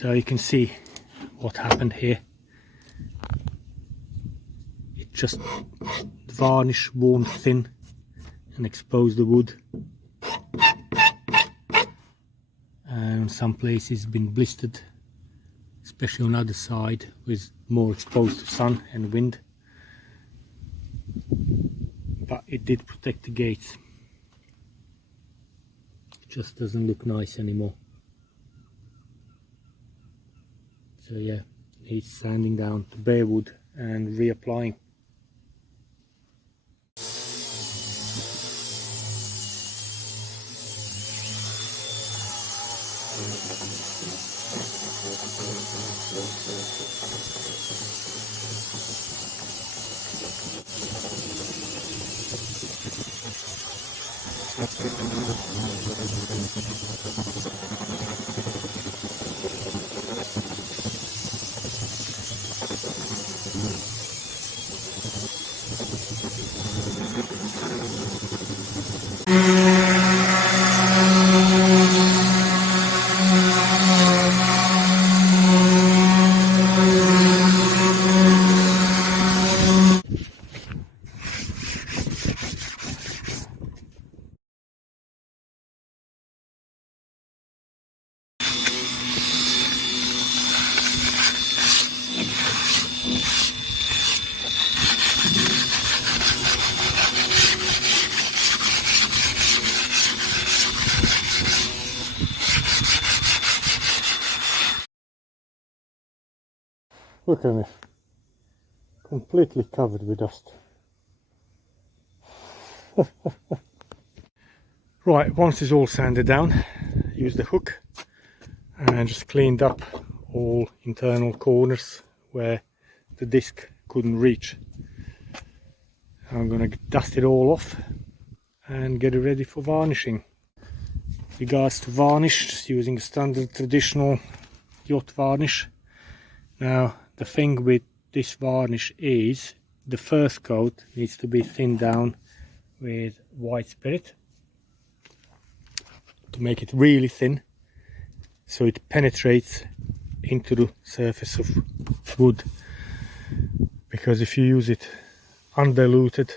So you can see what happened here. It just varnish worn thin and exposed the wood, and some places been blistered, especially on the other side with more exposed to sun and wind, but it did protect the gates. It just doesn't look nice anymore. So yeah, he's sanding down the bare wood and reapplying. Look at this, completely covered with dust. Right, once it's all sanded down, use the hook and just cleaned up all internal corners where the disc couldn't reach. I'm going to dust it all off and get it ready for varnishing. Regards to varnish, just using a standard traditional yacht varnish. Now the thing with this varnish is the first coat needs to be thinned down with white spirit to make it really thin, so it penetrates into the surface of wood. Because if you use it undiluted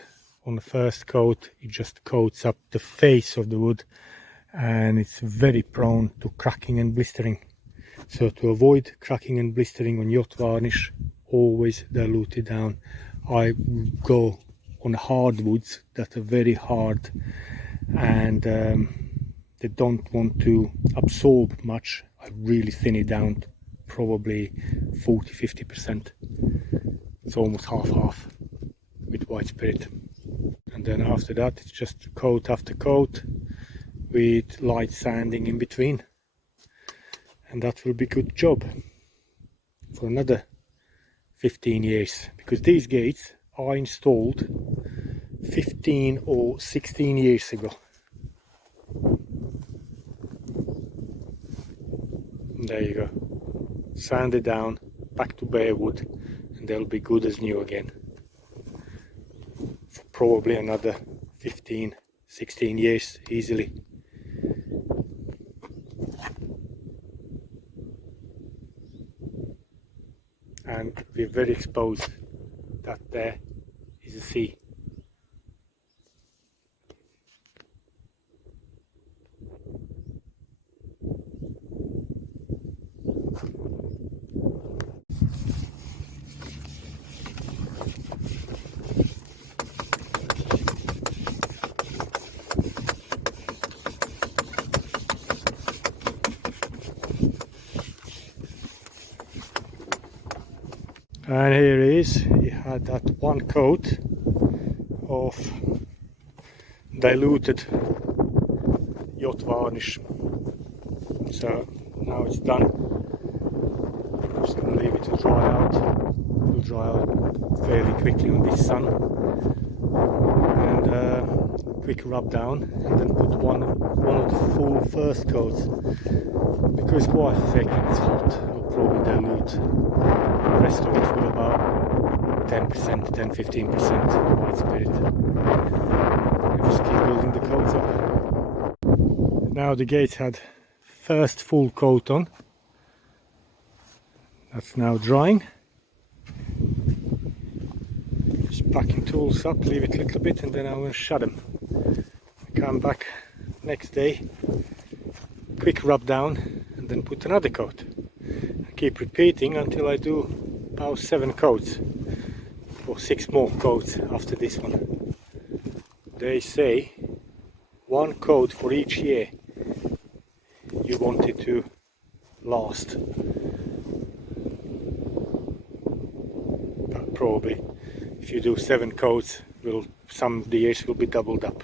on the first coat, it just coats up the face of the wood and it's very prone to cracking and blistering. So to avoid cracking and blistering on yacht varnish, always dilute it down. I go on hardwoods that are very hard and they don't want to absorb much. I really thin it down to probably 40–50%. It's almost half with white spirit. And then after that it's just coat after coat with light sanding in between. And that will be a good job for another 15 years, because these gates are installed 15 or 16 years ago. And there you go, sanded down, back to bare wood, and they'll be good as new again for probably another 15–16 years easily. And we're very exposed. That there is the sea. And here he is. He had that one coat of diluted yacht varnish. So now it's done. I'm just going to leave it to dry out. It will dry out fairly quickly on this sun. And quick rub down, and then put one of the full first coats, because it's quite thick and it's hot. It'll probably dilute the rest of it with about 10–15% white spirit. And just keep building the coats up. Now the gates had first full coat on, That's now drying. Just packing tools up, leave it a little bit, and then I will shut them. Come back next day, quick rub down, and then put another coat. I keep repeating until I do about 7 coats, or 6 more coats after this one. They say 1 coat for each year you want it to last. But probably if you do 7 coats, some of the years will be doubled up.